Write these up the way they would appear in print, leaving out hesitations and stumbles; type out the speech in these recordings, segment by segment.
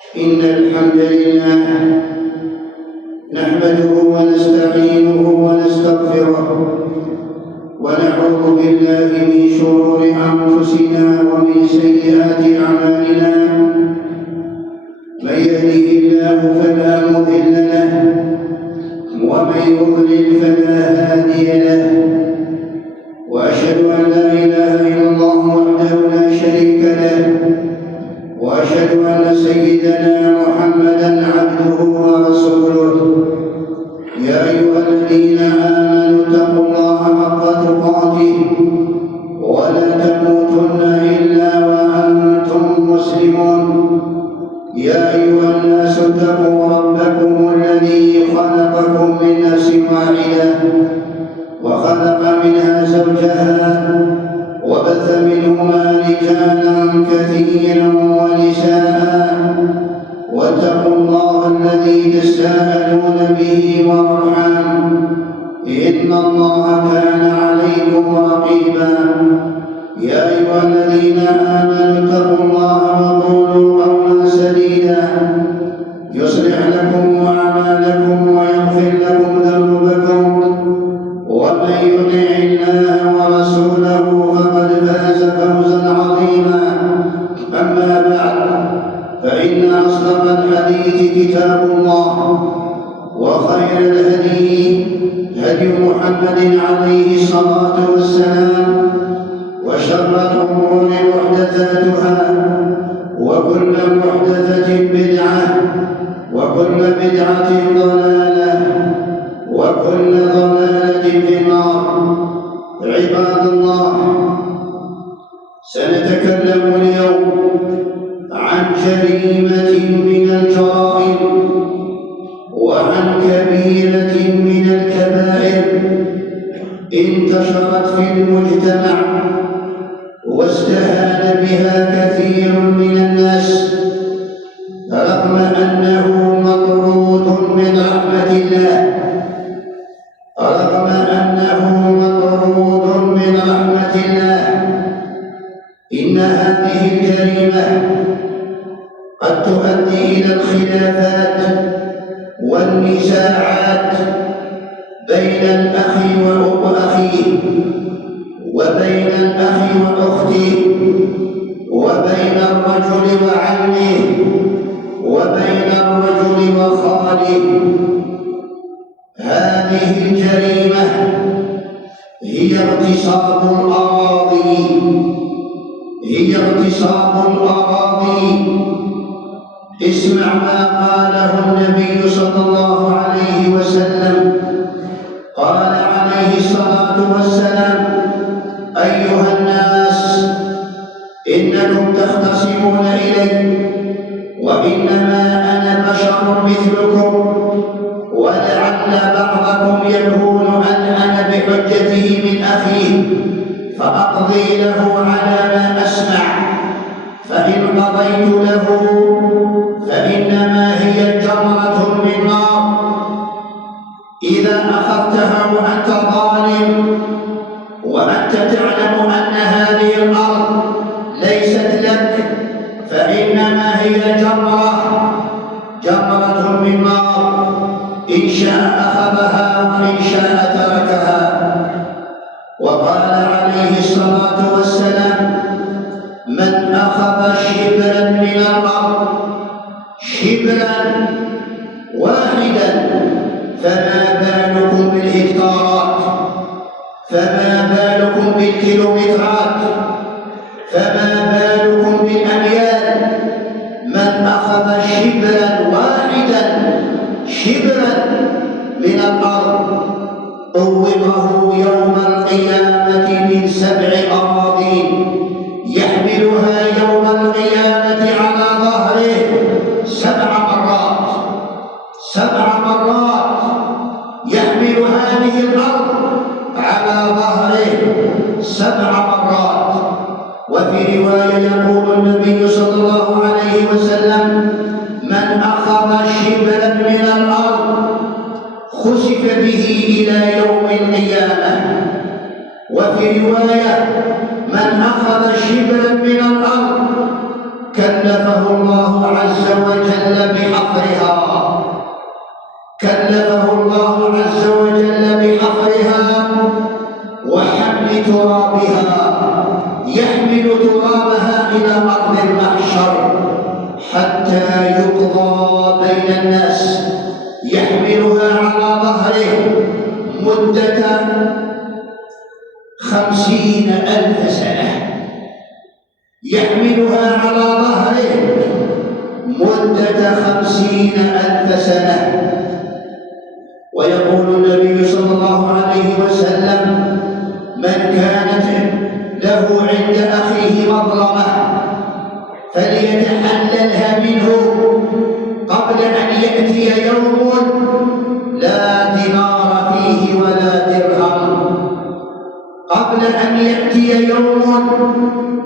إن الحمد لله نحمده ونستعينه ونستغفره ونعوذ بالله من شرور أنفسنا ومن سيئات أعمالنا. من يهده الله فلا مضل له ومن يضلل فلا هادي له، وأشهد أن لا إله إلا الله وحده لا شريك له، وأشهد أن سيدنا محمدًا عبده ورسوله. يا أيها الذين آمنوا اتقوا الله حق تقاته ولا تموتن إلا وأنتم مسلمون. يا أيها الناس اتقوا ربكم الذي خلقكم من نفس واحدة وخلق منها زوجها وبث منهما رجالا كثيرا ونساء، واتقوا الله الذي تساءلون به والأرحام إن الله كان عليكم رقيبا. يا أيها الذين آمنوا اتقوا الله وقولوا قولا سديدا يصلح لكم أعمالكم ويغفر لكم ذنوبكم، ومن يطع الله ورسوله فقد فاز فوزا عظيما. أما بعد، فإن أصدق الحديث كتاب الله، وخير الهدي هدي محمد عليه الصلاة والسلام، وشر الأمور محدثاتها، وكل محدثة بدعة، وكل بدعة ضلالة، وكل ضلالة في النار. عباد الله، سنتكلم اليوم عن جريمة من الجرائم وعن كبيرة من الكبائر انتشرت في المجتمع واستهان بها كثير من الناس، رغم أنه مطرود من رحمة الله، رغم أنه مطرود من رحمة الله. إن هذه الجريمة قد تؤدي إلى الخلافات والنزاعات بين الأخ وأخيه، وبين الأخ وأخته، وبين الرجل وعمه، وبين الرجل وخاله. هذه الجريمة هي اغتصاب الأراضي، هي اغتصاب الأراضي. اسمع ما قاله النبي صلى الله عليه وسلم. قال عليه الصلاة والسلام: أيها الناس، إنكم تختصمون إلي، وإنما أنا بشر مثلكم، ولعل بعضكم يكون ألحن بحجته من أخيه، فأقضي له على ما أسمع، فإن قضيت له فإنما هي جمرة من نار، إذا أخذتها وأنت ظالم وأنت تعلم أن هذه الأرض ليست لك، فإنما هي جمرة من نار، إن شاء أخذها وإن شاء تركها. وقال عليه الصلاة والسلام: من أخذ شبرا من الأرض، شبرا واحدا، فما بالكم بالهكتارات، فما بالكم بالكيلومترات، فما بالكم بالأميال. من أخذ شبرا واحدا، شبرا من الأرض، طوقه يوم القيامة من 7 أراضين، يحملها يوم القيامة على ظهره 7 مرات، 7 مرات يحمل هذه الأرض على ظهره 7 مرات. وفي رواية يقول النبي صلى الله عليه وسلم: من أخذ شبرا من الأرض خسف به إلى يوم القيامة. وفي رواية: من أخذ شبرا من الأرض كلفه الله عز وجل بين الناس يحملها على ظهره مدة 50,000 سنة، يحملها على ظهره مدة 50,000 سنة. ويقول النبي صلى الله عليه وسلم: من كانت له عند أخيه مظلمة فليتحللها منه قبل أن يأتي يوم لا دينار فيه ولا درهم، قبل أن يأتي يوم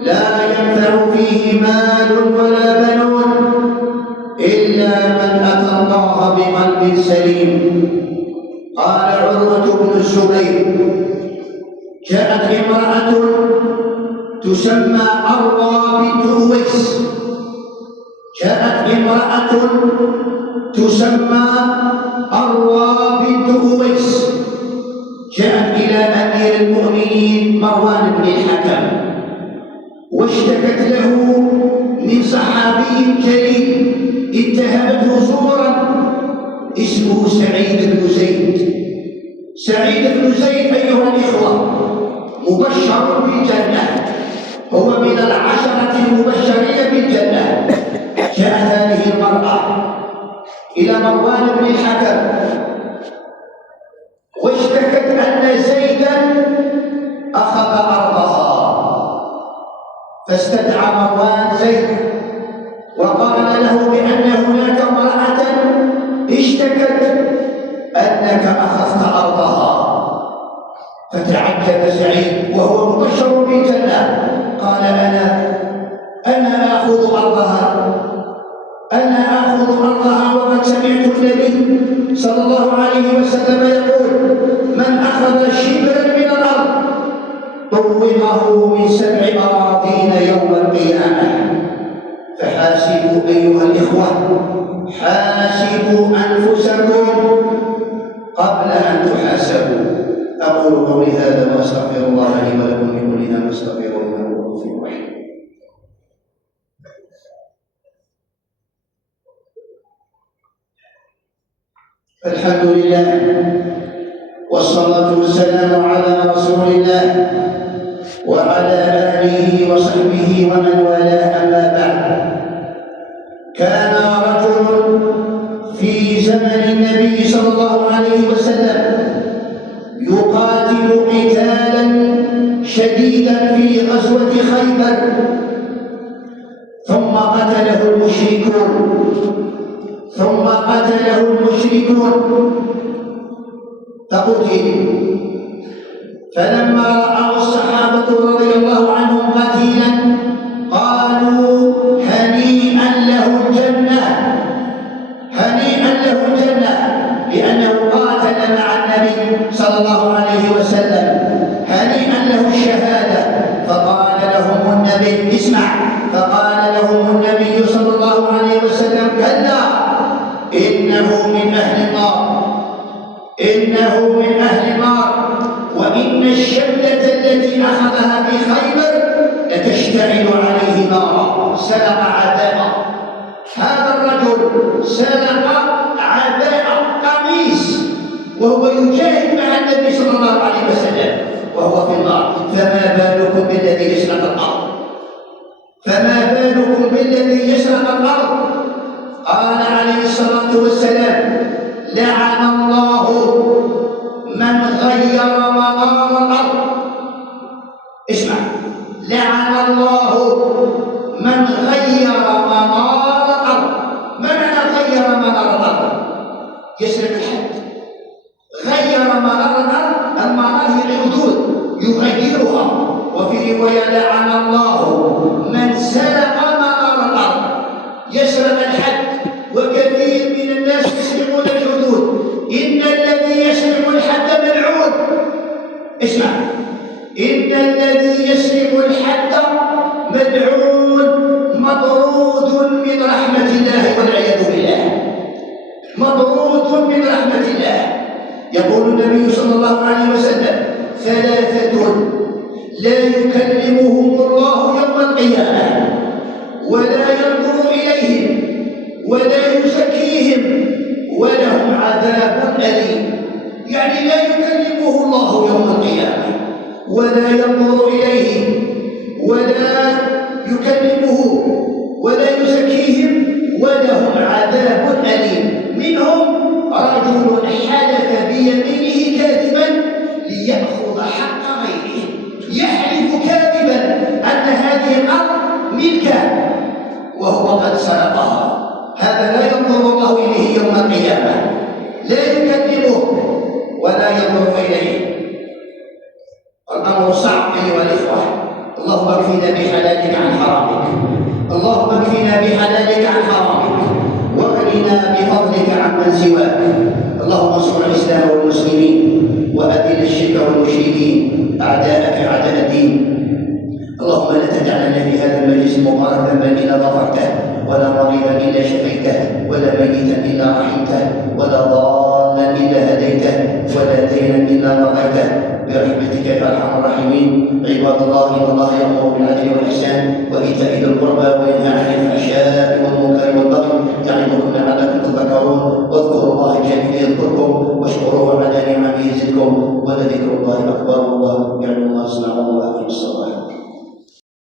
لا ينفع فيه مال ولا بنون إلا من أتى الله بقلب سليم. قال عروة بن الزبير: جاءت امرأة تسمى أروى بنت أويس، جاءت امرأة تسمى أروى بنت أويس، جاءت إلى أمير المؤمنين مروان بن الحكم واشتكت له من صحابي جليل اتهمته زورا اسمه سعيد بن زيد. سعيد بن زيد أيها الإخوة مبشر بالجنة، هو من 10 المبشرين بالجنة. جاءت هذه المرأة إلى مروان بن الحكم واشتكت أن زيدا أخذ أرضها، فاستدعى مروان زيد وقال له بأن هناك امرأة اشتكت أنك أخذت أرضها. فتعجب سعيد وهو مبشر بالجنة، قال: أنا آخذ أرضها، أنا آخذ أرضها وقد سمعت النبي صلى الله عليه وسلم يقول: من أخذ شبرا من الأرض طوقه من 7 أراضين يوم القيامة. فحاسبوا أيها الإخوة، حاسبوا أنفسكم قبل أن تحاسبوا. أقول قولي هذا وأستغفر الله لي ولكم من كل ذنب فاستغفروه إنه هو الغفور الرحيم. الحمد لله والصلاة والسلام على رسول الله وعلى آله وصحبه ومن والاه، أما بعد. كان رجل في زمن النبي صلى الله عليه وسلم يقاتل قتالا شديدا في غزوة خيبر، ثم قتله المشركون فقتل. فلما رأى الصحابة رضي الله عنهم قتيلا قالوا: هنيئا له الجنة، هنيئا له الجنة، لأنه قاتل مع النبي صلى الله عليه وسلم. هنيئا له الشهادة. فقال لهم النبي: اسمع، فقال لهم النبي صلى الله عليه وسلم: كلا، إنه من أهل النار، إنه من أهل النار، وإن الشملة التي أخذها في خيبر لتشتعل عليه نارا. سرق عباءة، هذا الرجل سرق عباءة قميص وهو يجاهد مع النبي صلى الله عليه وسلم وهو في النار. فما بالكم بالذي يسرق الأرض؟ فما بالكم بالذي يسرق الأرض؟ قال عليه الصلاة والسلام: لعن الله من غير منار الأرض. اسمع، لعن الله من غير منار الأرض. ما معنى غير منار الأرض؟ يسرق الحد. غير منار الأرض، المنار هي الحدود يغيرها. وفي رواية: لعن الله من سرق منار الأرض، يسرق الحد. وكثير من الناس يسرقون الحدود. إن الذي يسرق الحد ملعون. اسمع، إن الذي يسرق الحد ملعون مطرود من رحمة الله والعياذ بالله، مطرود من رحمة الله. يقول النبي صلى الله عليه وسلم: 3 لا يكلمهم الله يوم القيامة ولا ينظر إليهم ولا يزكيهم عذاب أليم. يعني لا يكلمه الله يوم القيامة ولا ينظر إليه ولا يكلمه ولا يزكيهم ولهم عذاب أليم. منهم رجل حلف بيمينه كاذبا ليأخذ حق غيره، يحلف كاذبا أن هذه الأرض ملكه وهو قد سرقها. هذا لا ينظر الله إليه يوم القيامة، لا يكلمه ولا ينظر إليه. الأمر صعب أيها الإخوة. اللهم اكفنا بحلالك عن حرامك، اللهم اكفنا بحلالك عن حرامك، واغننا بفضلك عمن سواك. اللهم انصر الإسلام والمسلمين وأذل الشرك والمشركين أعداءك أعداء الدين. اللهم لا تجعلنا في هذا المجلس المبارك ذنبا إلا غفرته، ولا مريضا إلا شفيته، ولا ميتا إلا رحمته، ولا ضالا إلا هديته، ولا دينا إلا قضيته، برحمتك يا أرحم الراحمين. عباد الله، إن الله يأمر بالعدل والإحسان وإيتاء ذي القربى وينهى عن الفحشاء